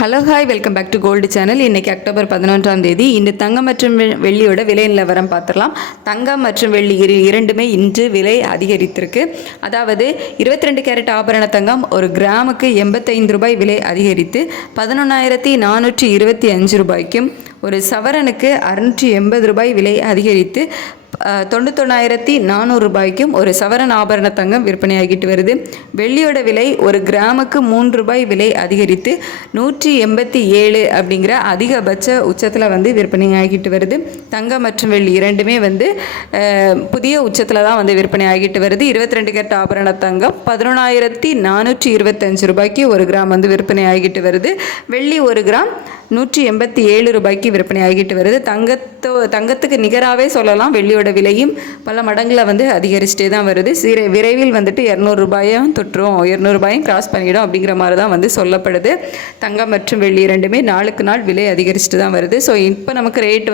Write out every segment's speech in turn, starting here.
Hello hi welcome back to gold channel. இன்றைக்கி October 11ஆம் தேதி. இன்று தங்கம் மற்றும் வெள்ளியோட விலை நிலவரம் பார்த்துடலாம். தங்கம் மற்றும் வெள்ளி இரண்டுமே இன்று விலை அதிகரித்திருக்கு. அதாவது 22 கேரட் ஆபரண தங்கம் ஒரு கிராமுக்கு 85 ரூபாய் விலை அதிகரித்து 11,425 ரூபாய்க்கும், ஒரு சவரனுக்கு 680 ரூபாய் விலை அதிகரித்து 99,400 ரூபாய்க்கும் ஒரு சவரன் ஆபரண தங்கம் விற்பனையாகிட்டு வருது. வெள்ளியோட விலை ஒரு கிராமுக்கு 3 ரூபாய் விலை அதிகரித்து 187 அப்படிங்கிற அதிகபட்ச உச்சத்தில் விற்பனையாகிட்டு வருது. தங்கம் மற்றும் வெள்ளி இரண்டுமே புதிய உச்சத்தில் தான் விற்பனை ஆகிட்டு வருது. 22 கேரட் ஆபரண தங்கம் 11,425 ரூபாய்க்கு ஒரு கிராம் விற்பனை ஆகிட்டு வருது. வெள்ளி ஒரு கிராம் 187 ரூபாய்க்கு விற்பனை ஆகிட்டு வருது. தங்கத்துக்கு நிகராகவே சொல்லலாம். வெள்ளியோட விலையும் பல மடங்கில் அதிகரிச்சுட்டே தான் வருது. விரைவில் 200 ரூபாயும் தொற்றுரும், 200 ரூபாயும் கிராஸ் பண்ணிடும் அப்படிங்கிற மாதிரி தான் சொல்லப்படுது. தங்கம் மற்றும் வெள்ளி இரண்டுமே நாளுக்கு நாள் விலை அதிகரிச்சுட்டு தான் வருது. ஸோ இப்போ நமக்கு ரேட்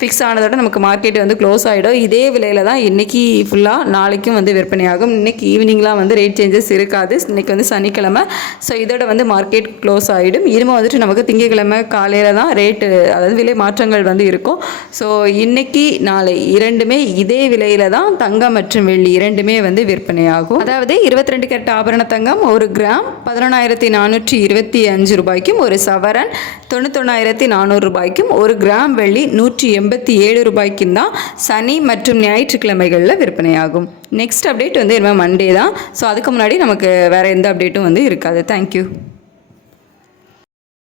ஃபிக்ஸ் ஆனதோட நமக்கு மார்க்கெட் க்ளோஸ் ஆகிடும். இதே விலையில் தான் இன்றைக்கி ஃபுல்லாக நாளைக்கும் விற்பனை ஆகும். இன்றைக்கி ஈவினிங்லாம் ரேட் சேஞ்சஸ் இருக்காது. இன்றைக்கி சனிக்கிழமை. ஸோ இதோட மார்க்கெட் க்ளோஸ் ஆகிடும். இனிமேல் நமக்கு திங்கட்கிழமை காலையில் தான் ரேட்டு, அதாவது விலை மாற்றங்கள் இருக்கும். ஸோ இன்றைக்கி நாளை இரண்டுமே இதே விலையில் தான் தங்கம் மற்றும் வெள்ளி இரண்டுமே விற்பனை ஆகும். அதாவது 22 கேரட் ஆபரண தங்கம் ஒரு கிராம் 11,425 ரூபாய்க்கும், ஒரு சவரன் 99,400 ரூபாய்க்கும், ஒரு கிராம் வெள்ளி 187 ரூபாய்க்கும் தான் சனி மற்றும் ஞாயிற்றுக்கிழமைகளில் விற்பனை ஆகும். நெக்ஸ்ட் அப்டேட் இனிமேல் மண்டே தான். ஸோ அதுக்கு முன்னாடி நமக்கு வேறு எந்த அப்டேட்டும் இருக்காது. தேங்க்யூ.